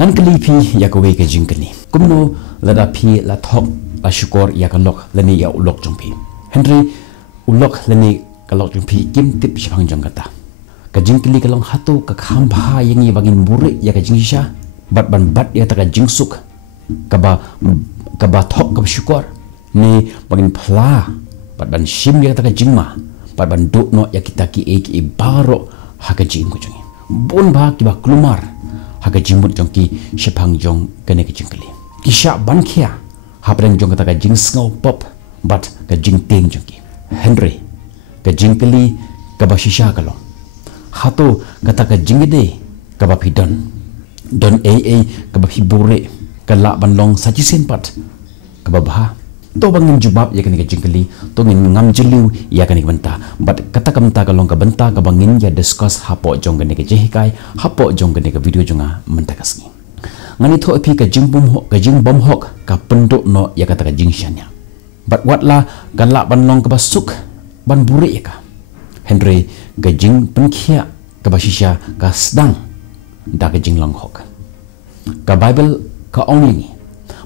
ngan kali pi ya ko we ke jingkani kumno lada pi la thok la shukor ya kalok lani ya ulok jongpi Henry ulok lani kalok jongpi kim tip shang jong kata ka jingkali kalong hatu ka khamba yangi bangin buri ya ka jingsha bat ban bat ya ta ka jingsuk kaba thok ka shukor ni bangin phla bat ban shim ya ta ka jingma bat ban do no ya kita ki e baro ha ka jing ko jongi bon ba ki ba klumar haga jimut jong ki shepang jong kene ke jingkali kisha ban khia hapreng jong kata ka jing sngo pop but ka jing teng jong ki Henry ka jingkali ka ba shisha kalo hato kata ka jingide ka ba pidon don ka ba hibure ka la ban long saji senpat ka ba bah to bangin jubab ya kene ka jingkali to ngin ngam jeliu ya kene benta but kata kamta ka long ka benta ka bangin ya discuss hapo jong kene ke jehikai hapo jong kene ka video jonga mentakasni ngani tho pi ka jing bom hok ka penduk no ya kata ka jing shanya but what la ka la ban long ka basuk ban buri ya ka Henry ka jing penkhia ka basisha ka sedang da ka jing long hok ka Bible ka only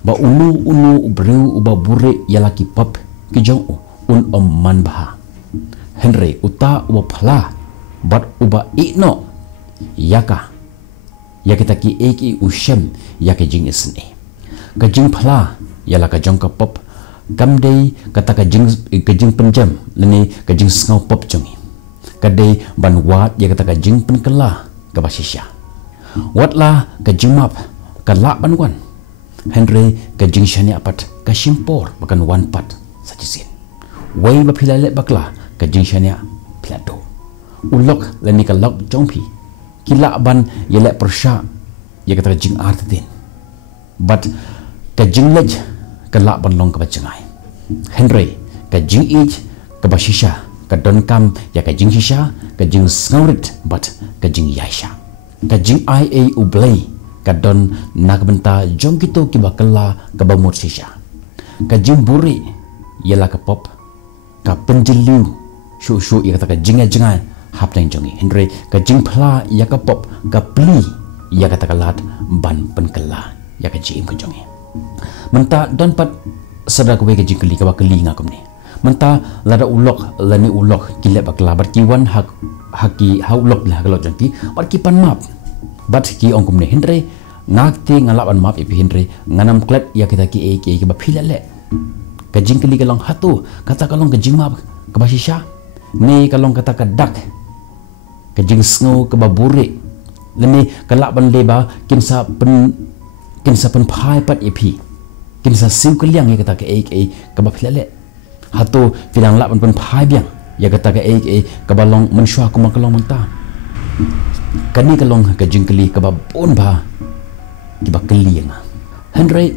ba ulu ubreu uba bure yalaki pop ki jong om man bah Henry uta uba phla bat uba ino yaka yakita ki eki ushem yake jing isne ka jing phla yala ka jong ka pop kamdei kata ka jing penjam leni ka jing skau pop jongi kadei ban wat ya kata ka jing penkela ka basisha watla ka jing map ka la ban wan Henry ka jing shani apat ka shimpor bakan one part sajisin wei ba philale bakla ka jing shani plato ulok lani ka lok jongpi kila ban yele persha ya kata jing artin but ka jing lej ka la ban long ka bachangai Henry ka jing age ka bashisha ka don kam ya ka jing shisha ka jing snaurit but ka jing yaisha ka jing ia ublay kadon nakbenta jong kito ki bakala ka bamot sisha ka jimburi yela ka pop ka penjeliu shu ya kata ka jinga haptang jongi Henry ka jingphla ya ka pop ka pli ya kata ka lat ban penkela ya ka jim ka jongi menta don pat sadra ko ke jingkali ka bakali ngakum ni menta lada ulok lani ulok kile bakla bar kiwan haki haulok lah kalau janti bar ki pan map bat ki ongkum ne Henry ngakti ngalaban map ipi Henry nganam klet ya kita ki ba philale ka jingkali kalong hatu kata kalong ka jingmap ka basisha ni kalong kata ka dak ka jing sngo ka baburi leni kalaban leba kinsa pen phai pat ipi kinsa siu kaliang ya kata ka ba philale hatu filang laban pen phai biang ya kata ka balong mensyua kuma kalong menta kani kalong ka jingkali ka ba bon ba kiba keliang Henry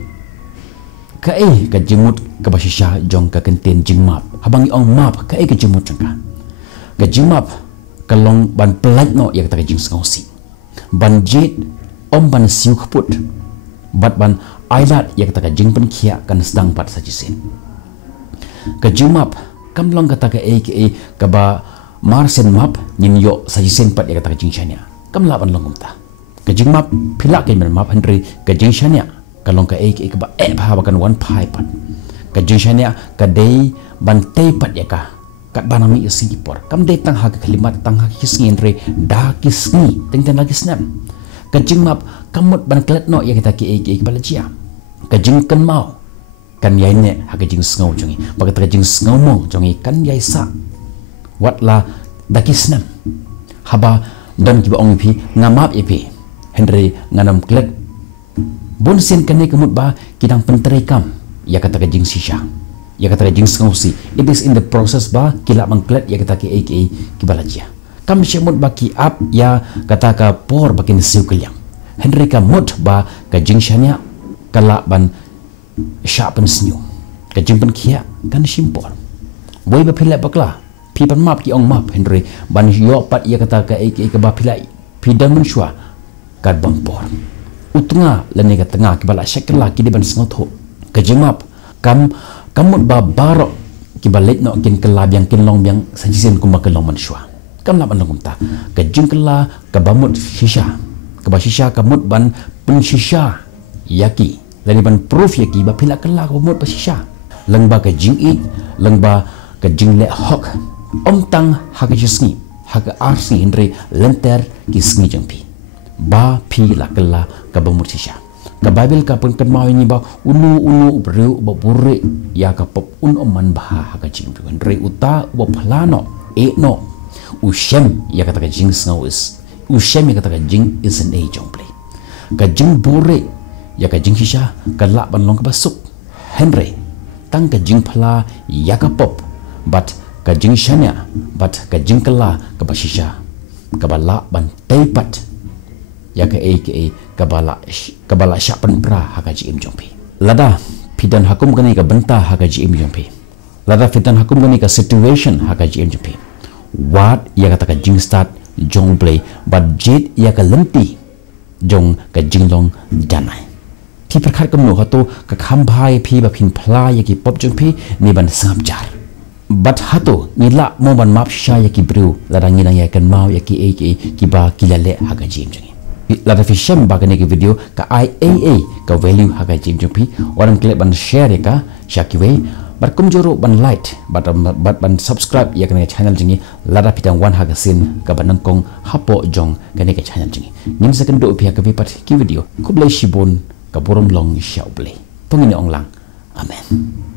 ka ka jimut ka basisha jong ka kenten jingmap habangi ong map ka ka jimut jangka ka jingmap kalong ban pelat no ya kata ka jing ngosi ban jet ban siu khput bat ban ailat ya kata ka jing pen khia kan sedang pat sajisin ka jingmap kamlong kata ka ka ba marsen map nin yo sajisen pat ya kata ka jing shania kamla ban longumta ka jing map phila ke map Henry ka jing shania kalong ka ka ba bha bakan one pai pat ka jing shania ka dei ban te pat ya ka kat banami Singapore kam dei tang ha ka khalimat tang ha kisngi Henry da kisngi teng lagi snap ka jing map kamut ban klet no ya kita ki balajia ka jing kan mau kan yai ne ha ka jing sngo jongi bagat ka jing sngo mo jongi kan yai sa watla da kisnam haba dan kiba ong pi ngamap ipi Henry nganam klet bon sen kane kemut ba kidang penterekam ya kata ka jing sisha ya kata ka jing sngosi it is in the process ba kila mangklet ya kata ki kibalajia kam shemut ba ki up ya kata ka por bakin siu keliang Henry ka mut ba ka jing shania kala ban sharpen snyu ka jing pen khia kan shimpor boy ba phila bakla pipan map ki ong map Henry ban yo pat ya kata ka ka ba phila pidang menshua kad bampor utunga lani ka tengah ki bala shakla ki deban snotho ka jingmap kamut ba baro ki balet no kin kelab yang kin long yang sajisen kuma kelong menshua kam la ban longum ta ka jingkla ka bamut shisha ka ba shisha kamut ban pun shisha yaki lani ban proof yaki ba phila kala ko mot pa shisha langba ka jing i langba ka jing le hok om tang ha ka jisni ha ka arsi hindre lenter ki sngi jangpi ba phi la kala ka ba mot shisha ka bible ka pun kan mau ni ba unu breu ba burre ya ka pop un man ba ha ka jing tu hindre uta ba phlano e no ushem ya kata ka jing snow is ushem ya kata ka jing is an age on play ka jing bore ya ka jing hisha ka la ban long ka basuk henry tang ka jing phala ya ka pop but ka jing shanya but ka jing kala ka bashisha ka bala ban taipat ya ka ka bala syapan pra ha ka jim jongpi lada pidan hakum gani ka benta ha ka jim jongpi lada pidan hakum gani ka situation ha ka jim jongpi wat ya kata ka jing start jong play but jet ya ka lenti jong ka jing long danai ti prakhat kam no hato ka kham bhai phi ba phin phla ya ki pop jong phi ni ban sam jar but hato ni la mo ban map sha ya ki bru la dang ni ya kan mau ya ki ki ba ki la le ha ka jim jong la da fi shem ba ka ni ki video ka IAA ka value ha ka jim jong phi orang klik ban share ya ka sha ki we but kum joro ban like but ban subscribe ya kena channel jingi lada pitang wan haga sin ka banang kong hapo jong kena ke channel jingi nim second do pihak ke vipat ki video kublai shibon ka borom long shau blai pengini onglang amen.